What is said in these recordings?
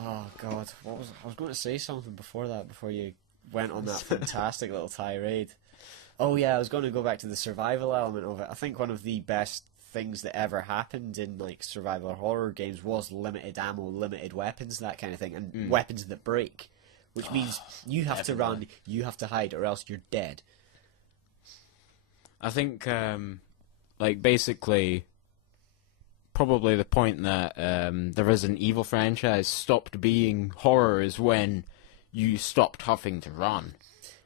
Oh God, I was going to say something before that, before you went on that fantastic little tirade. Oh yeah, I was going to go back to the survival element of it. I think one of the best things that ever happened in like survival horror games was limited ammo, limited weapons, that kind of thing, and weapons that break, which means you have to run, you have to hide, or else you're dead. I think, like, basically, probably the point that the Resident Evil franchise stopped being horror is when you stopped having to run.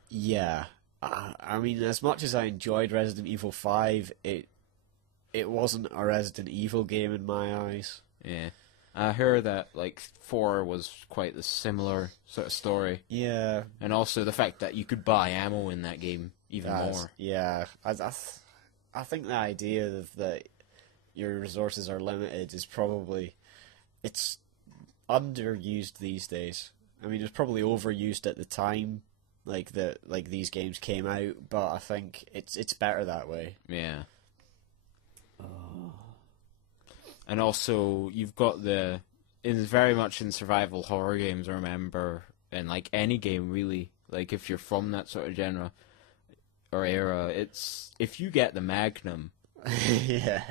Yeah. I mean, as much as I enjoyed Resident Evil 5, it wasn't a Resident Evil game in my eyes. Yeah. I heard that, like, 4 was quite the similar sort of story. Yeah. And also the fact that you could buy ammo in that game even more. Yeah. I think the idea of that your resources are limited is probably... It's underused these days. I mean, it was probably overused at the time, like these games came out, but I think it's better that way. Yeah. And also, you've got very much in survival horror games, I remember, and like any game really, like if you're from that sort of genre or era, it's if you get the Magnum, Yeah.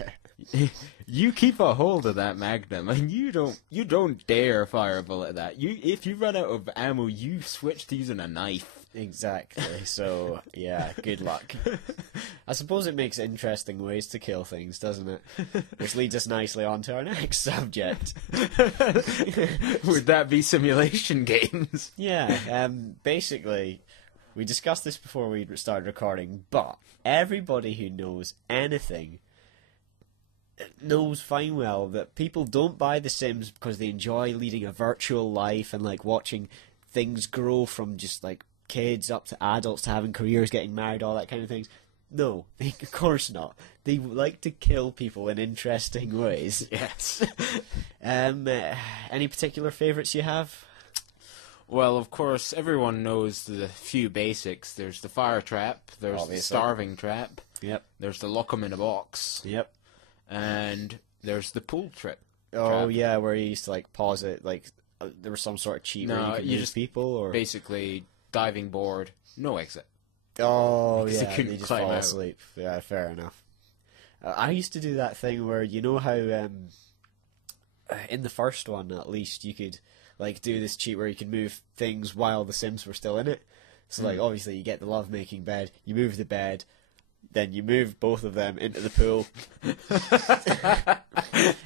you keep a hold of that Magnum, and you don't dare fire a bullet at that. If you run out of ammo, you switch to using a knife. Exactly. So, yeah, good luck. I suppose it makes interesting ways to kill things, doesn't it? Which leads us nicely on to our next subject. Would that be simulation games? Yeah, basically, we discussed this before we started recording, but everybody who knows anything knows fine well that people don't buy The Sims because they enjoy leading a virtual life and like watching things grow from just like kids up to adults to having careers, getting married, all that kind of things. No, of course not. They like to kill people in interesting ways. Yes. Any particular favourites you have? Well, of course, everyone knows the few basics. There's the fire trap, there's the starving trap, Yep. there's the lock 'em in a box, Yep. and there's the pool trip. Oh, yeah, where you used to like pause it, like there was some sort of cheat where you could use people, or basically diving board, no exit. oh Because yeah, couldn't they just climb fall out. asleep. Yeah, fair enough. I used to do that thing where you know how in the first one at least you could like do this cheat where you could move things while the Sims were still in it. So like obviously you get the lovemaking bed, you move the bed, then you move both of them into the pool.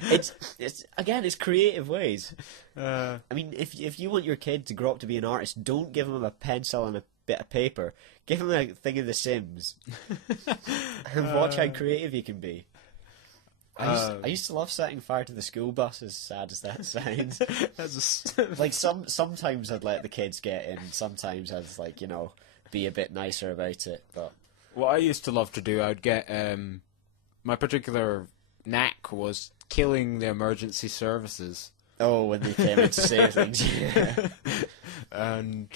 It's creative ways. I mean, if you want your kid to grow up to be an artist, don't give him a pencil and a bit of paper. Give him a thing of The Sims, and watch how creative you can be. I used to love setting fire to the school bus, as sad as that sounds. Like sometimes I'd let the kids get in, sometimes I'd like be a bit nicer about it, but. What I used to love to do, I'd get my particular knack was killing the emergency services. Oh, when they came in to save things. And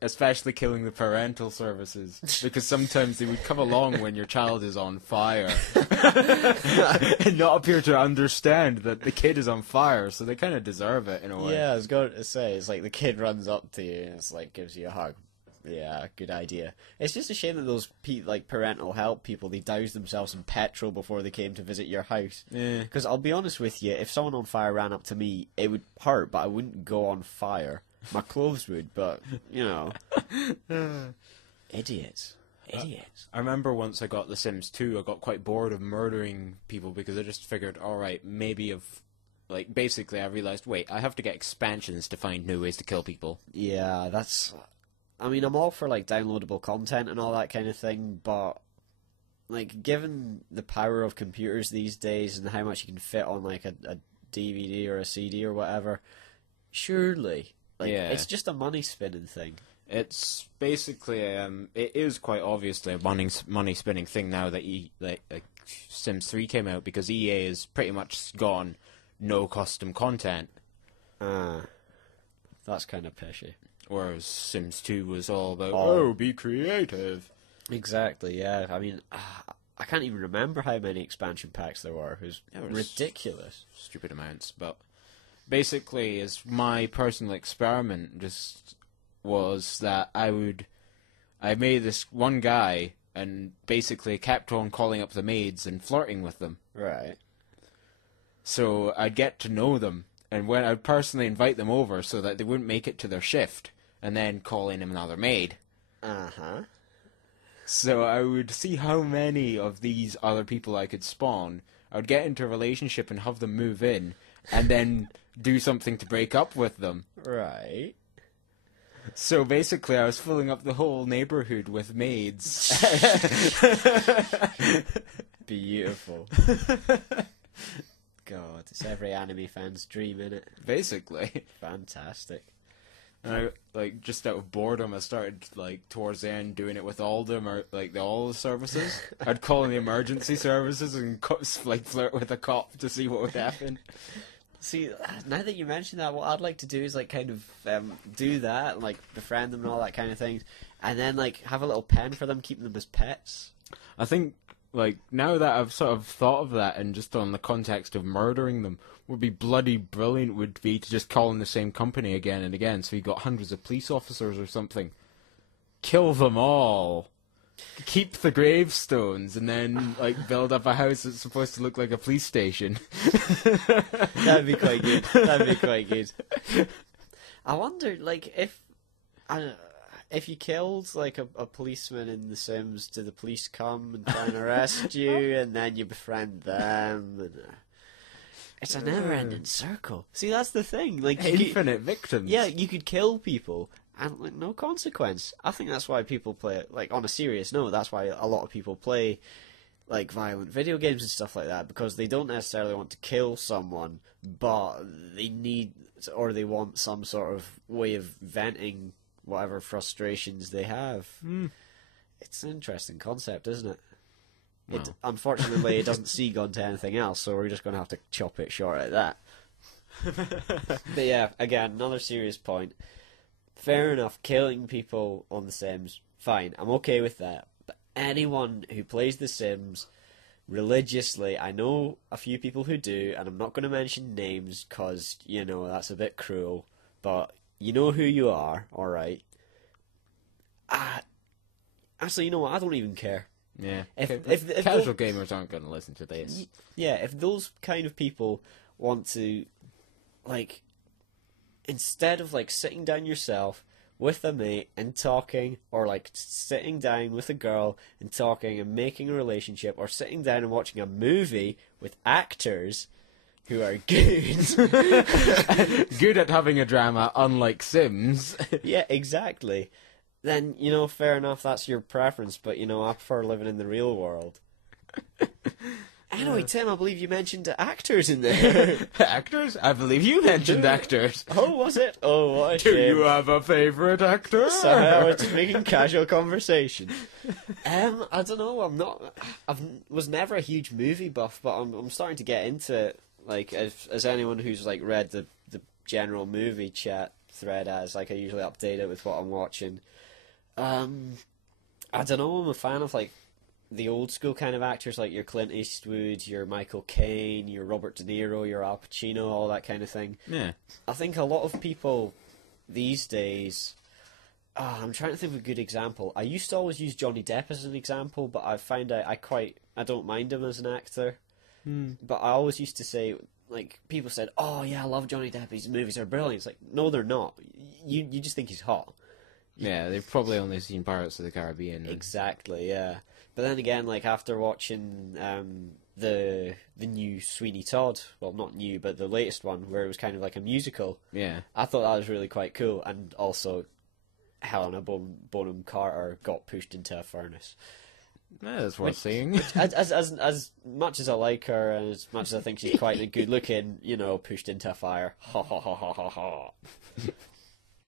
especially killing the parental services, because sometimes they would come along when your child is on fire and not appear to understand that the kid is on fire, so they kind of deserve it in a way. Yeah, I was going to say, it's like the kid runs up to you and it's like gives you a hug. Yeah, good idea. It's just a shame that those parental help people, they doused themselves in petrol before they came to visit your house. Yeah. Because I'll be honest with you, if someone on fire ran up to me, it would hurt, but I wouldn't go on fire. My clothes would, but, Idiots. Idiots. I remember once I got The Sims 2, I got quite bored of murdering people because I just figured, alright, basically I realised, wait, I have to get expansions to find new ways to kill people. Yeah, I mean, I'm all for, downloadable content and all that kind of thing, but, given the power of computers these days and how much you can fit on, a DVD or a CD or whatever, surely, it's just a money-spinning thing. It's basically, it is quite obviously a money-spinning thing now that Sims 3 came out, because EA has pretty much gone no custom content. That's kind of pishy. Whereas Sims 2 was all about, be creative. Exactly, yeah. I mean, I can't even remember how many expansion packs there were. It was ridiculous. Stupid amounts, but basically, as my personal experiment, just was that I made this one guy and basically kept on calling up the maids and flirting with them. Right. So I'd get to know them, and when I'd personally invite them over so that they wouldn't make it to their shift, and then call in another maid. Uh-huh. So I would see how many of these other people I could spawn. I would get into a relationship and have them move in, and then do something to break up with them. Right. So basically, I was filling up the whole neighborhood with maids. Beautiful. God, it's every anime fan's dream, innit? Basically. Fantastic. And I, just out of boredom, I started, towards the end, doing it with all all the services. I'd call in the emergency services and, flirt with a cop to see what would happen. See, now that you mention that, what I'd like to do is, kind of do that, and, befriend them and all that kind of things, and then, have a little pen for them, keep them as pets. I think, now that I've sort of thought of that, and just on the context of murdering them, would be bloody brilliant would be to just call in the same company again and again, so you got hundreds of police officers or something. Kill them all. Keep the gravestones, and then, build up a house that's supposed to look like a police station. That'd be quite good. That'd be quite good. I wonder, if you killed, a policeman in The Sims, do the police come and try and arrest you, and then you befriend them? And, it's a never-ending circle. See, that's the thing. Infinite victims. Yeah, you could kill people, and no consequence. I think that's why people play it. On a serious note, that's why a lot of people play violent video games and stuff like that, because they don't necessarily want to kill someone, but they need or they want some sort of way of venting whatever frustrations they have. It's an interesting concept, isn't it? Well. Unfortunately, it doesn't seek onto anything else, so we're just going to have to chop it short at that. But yeah, again, another serious point. Fair enough, killing people on The Sims, fine, I'm okay with that. But anyone who plays The Sims religiously, I know a few people who do, and I'm not going to mention names because, that's a bit cruel, but you know who you are, alright? Actually, you know what, I don't even care. Yeah. If casual gamers aren't going to listen to this. Yeah, if those kind of people want to, instead of sitting down yourself with a mate and talking, or sitting down with a girl and talking and making a relationship, or sitting down and watching a movie with actors who are good. Good at having a drama, unlike Sims. Yeah, exactly. Then, fair enough, that's your preference, but, I prefer living in the real world. Anyway, Tim, I believe you mentioned actors in there. Actors? I believe you mentioned actors. Oh, was it? Oh, what a Do shame. you have a favourite actor? Sorry, I was just making casual conversation. I don't know, I was never a huge movie buff, but I'm starting to get into it. As anyone who's, read the general movie chat thread as, I usually update it with what I'm watching. I don't know, I'm a fan of, the old school kind of actors, your Clint Eastwood, your Michael Caine, your Robert De Niro, your Al Pacino, all that kind of thing. Yeah. I think a lot of people these days... I'm trying to think of a good example. I used to always use Johnny Depp as an example, but I find I don't mind him as an actor. But I always used to say, people said, oh yeah, I love Johnny Depp, his movies are brilliant. It's no, they're not. You just think he's hot. Yeah, they've probably only seen Pirates of the Caribbean. Exactly, yeah. But then again, after watching the new Sweeney Todd, well, not new, but the latest one, where it was kind of like a musical, yeah, I thought that was really quite cool. And also, Helena Bonham Carter got pushed into a furnace. Yeah, that's worth seeing. As much as I like her, and as much as I think she's quite good looking, pushed into a fire. Ha ha ha ha ha ha.